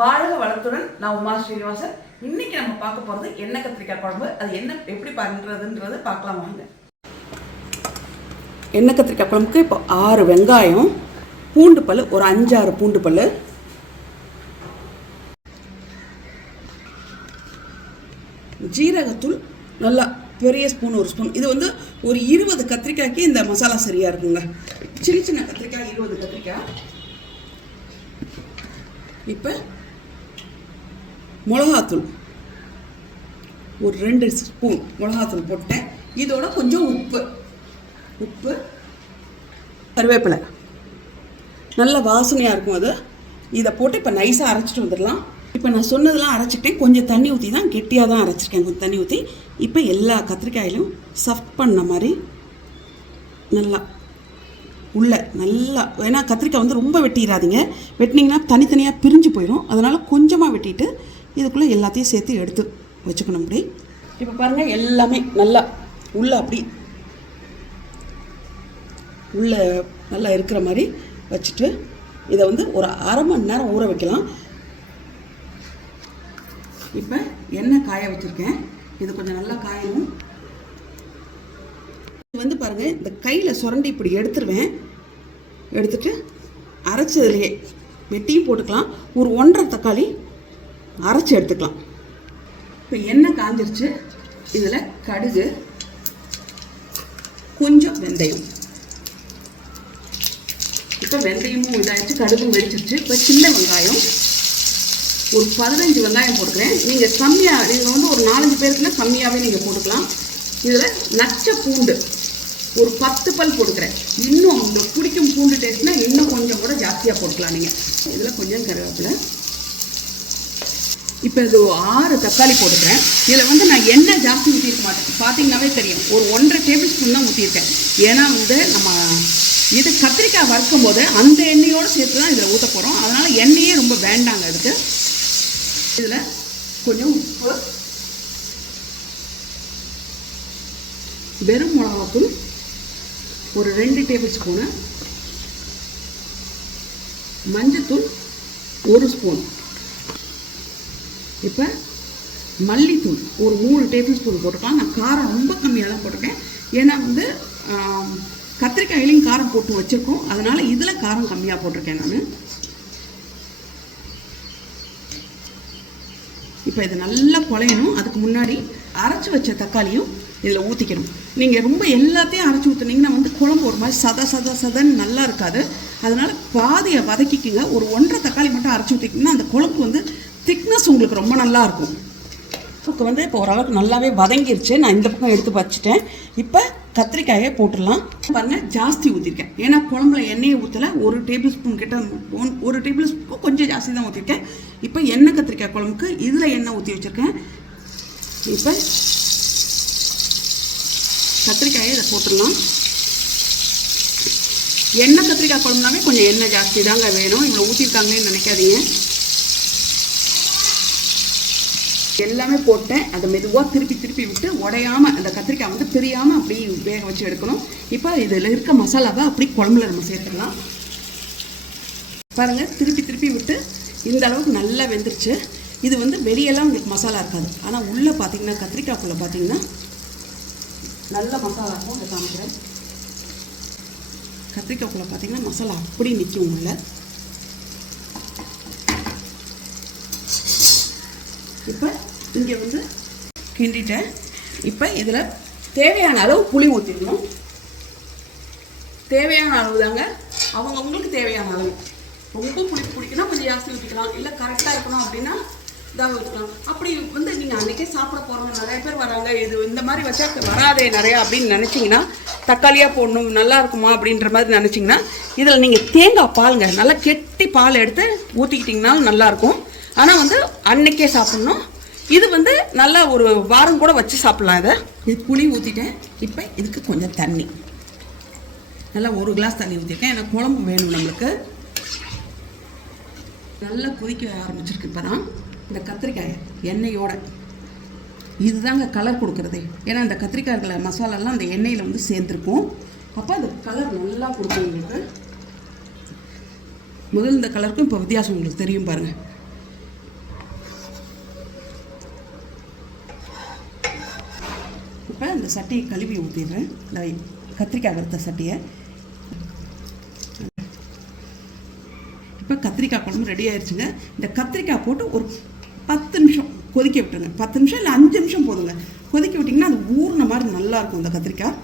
வாழ்க வளத்துடன் நான் உமா ஸ்ரீனிவாசன். இன்னைக்கு நம்ம பார்க்க போகிறது எண்ணெய் கத்திரிக்காய் குழம்பு? அது என்ன எப்படி பண்ணுறதுன்றது பார்க்கலாம் வாங்க. எண்ணெய் கத்திரிக்காய் குழம்புக்கு? இப்போ ஆறு வெங்காயம் பூண்டு பல் ஒரு அஞ்சாறு பூண்டு பல் ஜீரகத்தூள் நல்லா பெரிய ஸ்பூன் ஒரு ஸ்பூன் இது வந்து ஒரு இருபது கத்திரிக்காய்க்கு இந்த மசாலா சரியாக இருக்குங்க. சின்ன சின்ன கத்திரிக்காய் இருபது கத்திரிக்காய். இப்போ மிளகாத்தூள். ஒரு ரெண்டு ஸ்பூன் மிளகாத்தூள் போட்டேன். இதோட கொஞ்சம் உப்பு. உப்பு கருவேப்பிலை. நல்ல வாசனையாக இருக்கும் அது. இதை போட்டு இப்போ நைஸாக அரைச்சிட்டு வந்துடலாம். இப்போ நான் சொன்னதெல்லாம் அரைச்சிட்டேன் கொஞ்சம் தண்ணி ஊற்றி தான் கெட்டியாக தான் அரைச்சிருக்கேன். கொஞ்சம் தண்ணி ஊற்றி இப்போ எல்லா கத்திரிக்காயிலும் சஃப் பண்ண மாதிரி நல்லா உள்ள நல்லா ஏன்னா கத்திரிக்காய் வந்து ரொம்ப வெட்டிடாதீங்க. வெட்டினீங்கன்னா தனித்தனியாக பிரிஞ்சு போயிடும். அதனால் கொஞ்சமாக வெட்டிட்டு இதுக்குள்ளே எல்லாத்தையும் சேர்த்து எடுத்து வச்சுக்கணும் அப்படி. இப்போ பாருங்கள் எல்லாமே நல்லா உள்ள அப்படி உள்ளே நல்லா இருக்கிற மாதிரி வச்சுட்டு இதை வந்து ஒரு அரை மணி நேரம் ஊற வைக்கலாம். இப்போ எண்ணெய் காய வச்சுருக்கேன். இது கொஞ்சம் நல்லா காயணும். இது வந்து பாருங்கள் இந்த கையில் சுரண்டி இப்படி எடுத்துருவேன். எடுத்துட்டு அரைச்சதுலையே வெட்டியும் போட்டுக்கலாம். ஒரு ஒன்றரை தக்காளி அரைச்சி எடுத்துக்கலாம். இப்போ எண்ணெய் காஞ்சிருச்சு. இதில் கடுகு கொஞ்சம் வெந்தயம். இப்போ வெந்தயமும் இதாகிடுச்சு கடுகும் வெடிச்சிருச்சு. இப்போ சின்ன வெங்காயம். ஒரு பதினஞ்சு வெங்காயம் போட்டுக்கிறேன். நீங்கள் கம்மியாக நீங்கள் வந்து ஒரு நாலஞ்சு பேருக்குன்னா கம்மியாகவே நீங்கள் போட்டுக்கலாம். இதில் நச்ச பூண்டு ஒரு பத்து பல் போட்டுக்கிறேன். இன்னும் உங்களுக்கு பிடிக்கும் பூண்டு டேஸ்ட்னால் இன்னும் கொஞ்சம் கூட ஜாஸ்தியாக போட்டுக்கலாம் நீங்கள் இதில் கொஞ்சம் கருவேப்பிலை. இப்போ இது ஆறு தக்காளி போட்டுக்கிறேன். இதில் வந்து நான் எண்ணெய் ஜாஸ்தி ஊற்றிருக்க மாட்டேன். பார்த்தீங்கன்னாவே தெரியும். ஒரு ஒன்றரை டேபிள் ஸ்பூன் தான் ஊற்றிருக்கேன் ஏன்னா வந்து நம்ம இது கத்திரிக்காய் வறுக்கும் போது அந்த எண்ணெயோடு சேர்த்து தான் இதில் ஊற்ற போகிறோம் அதனால் எண்ணெயே ரொம்ப வேண்டாங்க அதுக்கு. இதில் கொஞ்சம் உப்பு வெறும் மிளகாத்தூள் ஒரு ரெண்டு டேபிள் ஸ்பூனு மஞ்சத்தூள் ஒரு ஸ்பூன் இப்போ மல்லித்தூள் ஒரு மூணு டேபிள் ஸ்பூன் போட்டுக்கலாம் நான் காரம் ரொம்ப கம்மியாக தான் போட்டிருக்கேன். ஏன்னா வந்து கத்திரிக்காயிலையும் காரம் போட்டு வச்சுருக்கோம். அதனால் இதில் காரம் கம்மியாக போட்டிருக்கேன் நான். இப்போ இது நல்லா குழையணும் அதுக்கு முன்னாடி அரைச்சி வச்ச தக்காளியும் இதில் ஊற்றிக்கணும் நீங்கள் ரொம்ப எல்லாத்தையும் அரைச்சி ஊற்றுனீங்கன்னா வந்து குழம்பு ஒரு மாதிரி சத சத சதன்னு நல்லா இருக்காது. அதனால் பாதியை வதக்கிக்கிங்க. ஒரு ஒன்றரை தக்காளி மட்டும் அரைச்சி ஊற்றிக்கிங்கன்னா அந்த குழம்பு வந்து திக்னஸ் உங்களுக்கு ரொம்ப நல்லா இருக்கும். இப்போ வந்து இப்போ ஓரளவுக்கு நல்லாவே வதங்கிருச்சு. நான் இந்த பக்கம் எடுத்து வச்சுட்டேன். இப்போ கத்திரிக்காயை போட்டுடலாம். பாருங்கள் ஜாஸ்தி ஊற்றிருக்கேன் ஏன்னா குழம்புல எண்ணெயை ஊற்றலை ஒரு டேபிள் ஸ்பூன் கிட்ட ஒன்- ஒரு டேபிள் ஸ்பூன் கொஞ்சம் ஜாஸ்தி தான் ஊற்றிருக்கேன் இப்போ எண்ணெய் கத்திரிக்காய் குழம்புக்கு இதில் எண்ணெய் ஊற்றி வச்சுருக்கேன். இப்போ கத்திரிக்காயை இதை போட்டுடலாம். எண்ணெய் கத்திரிக்காய் குழம்புனாவே கொஞ்சம் எண்ணெய் ஜாஸ்தி தாங்க வேணும். இவ்வளோ ஊற்றிருக்காங்களேன்னு நினைக்காதீங்க. எல்லாமே போட்டேன். அதை மெதுவாக திருப்பி திருப்பி விட்டு உடையாமல் அந்த கத்திரிக்காய் வந்து பிரியாமல் அப்படி வேக வச்சு எடுக்கணும். இப்போ இதில் இருக்க மசாலாவை அப்படி குழம்புல நம்ம சேர்த்துக்கலாம். பாருங்கள் திருப்பி திருப்பி விட்டு இந்த அளவுக்கு நல்லா வெந்துருச்சு. இது வந்து வெளியெல்லாம் உங்களுக்கு மசாலா இருக்காது. ஆனால் உள்ளே பார்த்தீங்கன்னா கத்திரிக்காய்க்குள்ளே பார்த்தீங்கன்னா நல்ல மசாலா இருக்கும். அதை காமிக்கிறேன். கத்திரிக்காய்க்குள்ளே பார்த்தீங்கன்னா மசாலா அப்படி நிற்கும் உள்ள. இப்போ இங்கே வந்து கிண்டிட்டேன். இப்போ இதில் தேவையான அளவு புளி ஊற்றிடணும் தேவையான அளவு தாங்க. அவங்கவுங்களுக்கு தேவையான அளவு. ரொம்ப புளி பிடிக்கணும் கொஞ்சம் ஜாஸ்தி ஊற்றிக்கலாம் இல்லை கரெக்டாக இருக்கணும் அப்படின்னா இதாக ஊற்றிக்கலாம் அப்படி வந்து நீங்கள் அன்றைக்கே சாப்பிட போகிறவங்க நிறைய பேர் வராங்க. இது இந்த மாதிரி வச்சா வராதே நிறையா அப்படின்னு நினச்சிங்கன்னா தக்காளியாக போடணும் நல்லா இருக்குமா அப்படின்ற மாதிரி நினச்சிங்கன்னா இதில் நீங்கள் தேங்காய் பாலுங்க நல்லா கெட்டி பால் எடுத்து ஊற்றிக்கிட்டிங்கனாலும் நல்லாயிருக்கும் ஆனால் வந்து அன்னைக்கே சாப்பிட்ணும். இது வந்து நல்லா ஒரு வாரம் கூட வச்சு சாப்பிட்லாம் இதை. இது புளி ஊற்றிட்டேன் இப்போ இதுக்கு கொஞ்சம் தண்ணி. நல்லா ஒரு கிளாஸ் தண்ணி ஊற்றிருக்கேன் ஏன்னா குழம்பு வேணும் நம்மளுக்கு. நல்லா கொதிக்க ஆரம்பிச்சிருக்கு இப்போ தான். இந்த கத்திரிக்காய் எண்ணெயோட. இதுதாங்க கலர் கொடுக்குறதே. ஏன்னா இந்த கத்திரிக்காய் இருக்கிற மசாலாலாம் அந்த எண்ணெயில் வந்து சேர்ந்துருக்கும். அப்போ அந்த கலர் நல்லா கொடுக்கும் உங்களுக்கு. முதல் இந்த கலருக்கும் இப்போ வித்தியாசம் உங்களுக்கு தெரியும் பாருங்கள் இப்போ இந்த சட்டியை கழுவி ஊற்றிடுறேன் நான் கத்திரிக்காய் வறுத்த சட்டியை. இப்போ கத்திரிக்காய் குழம்பு ரெடி ஆயிடுச்சுங்க இந்த கத்திரிக்காய் போட்டு ஒரு பத்து நிமிஷம் கொதிக்க விட்டுருங்க. பத்து நிமிஷம் இல்லை அஞ்சு நிமிஷம் போதுங்க. கொதிக்க விட்டிங்கன்னா அது ஊறின மாதிரி நல்லாயிருக்கும் இந்த கத்திரிக்காய்.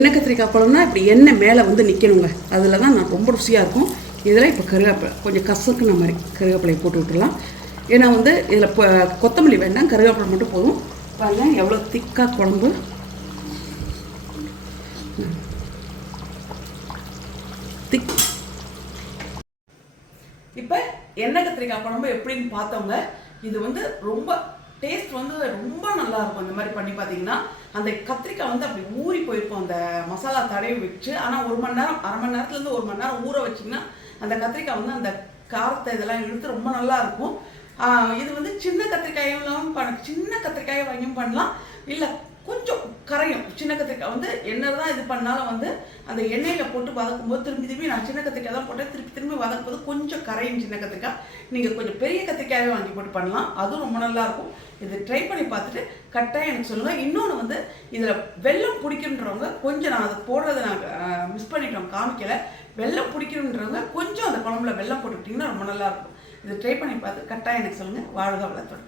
எண்ணெய் கத்திரிக்காய் குழம்புனா இப்படி எண்ணெய் மேலே வந்து நிற்கணுங்க அதில் தான் நான் ரொம்ப ருசியாக இருக்கும். இதில் இப்போ கருவேப்பிலை கொஞ்சம் கசக்குன மாதிரி கருவேப்பிலையை போட்டு விட்டுடலாம். ஏன்னா வந்து இதில் இப்போ கொத்தமல்லி வேண்டாம் கருவேப்பிலை மட்டும் போதும். பாருங்க எவ்வளோ திக்காக குழம்பு. திக். இப்போ எண்ணெய் கத்திரிக்காய் குழம்பு எப்படின்னு பார்த்தவங்க இது வந்து ரொம்ப டேஸ்ட் வந்து ரொம்ப நல்லா இருக்கும். இந்த மாதிரி பண்ணி பார்த்தீங்கன்னா அந்த கத்திரிக்காய் வந்து அப்படி ஊறி போயிருக்கும். அந்த மசாலா தடவி வச்சு ஆனால் ஒரு மணி நேரம் அரை மணி நேரத்துலேருந்து ஒரு மணி நேரம் ஊற வச்சிங்கன்னா அந்த கத்திரிக்காய் வந்து அந்த காரத்தை இதெல்லாம் இழுத்து ரொம்ப நல்லா இருக்கும். இது வந்து சின்ன கத்திரிக்காயும் பண்ண சின்ன கத்திரிக்காயை வாங்கியும் பண்ணலாம். இல்லை கொஞ்சம் கரையும். சின்ன கத்திரிக்காய் வந்து என்ன தான் இது பண்ணாலும் வந்து அந்த எண்ணெயில் போட்டு வதக்கும் போது திரும்பி திரும்பி நான் சின்ன கத்திரிக்காய் தான் போட்டேன். திருப்பி திரும்பி வதக்கும் போது கொஞ்சம் கரையும் சின்ன கத்திரிக்காய். நீங்கள் கொஞ்சம் பெரிய கத்திரிக்காயே வாங்கி போட்டு பண்ணலாம். அதுவும் ரொம்ப நல்லாயிருக்கும் இது ட்ரை பண்ணி பார்த்துட்டு கரெக்டாக எனக்கு சொல்லுங்கள் இன்னொன்று வந்து இதில் வெல்லம் பிடிக்குன்றவங்க கொஞ்சம் நான் அதை போடுறதை நான் மிஸ் பண்ணிட்டோம். காமிக்கலை. வெல்லம் பிடிக்கணுன்றவங்க கொஞ்சம் அந்த குழம்புல வெள்ளம் போட்டுக்கிட்டிங்கன்னா ரொம்ப நல்லாயிருக்கும் இது ட்ரை பண்ணி பார்த்து கரெக்டாக எனக்கு சொல்லுங்கள் வாழ்க வளத்துடன்.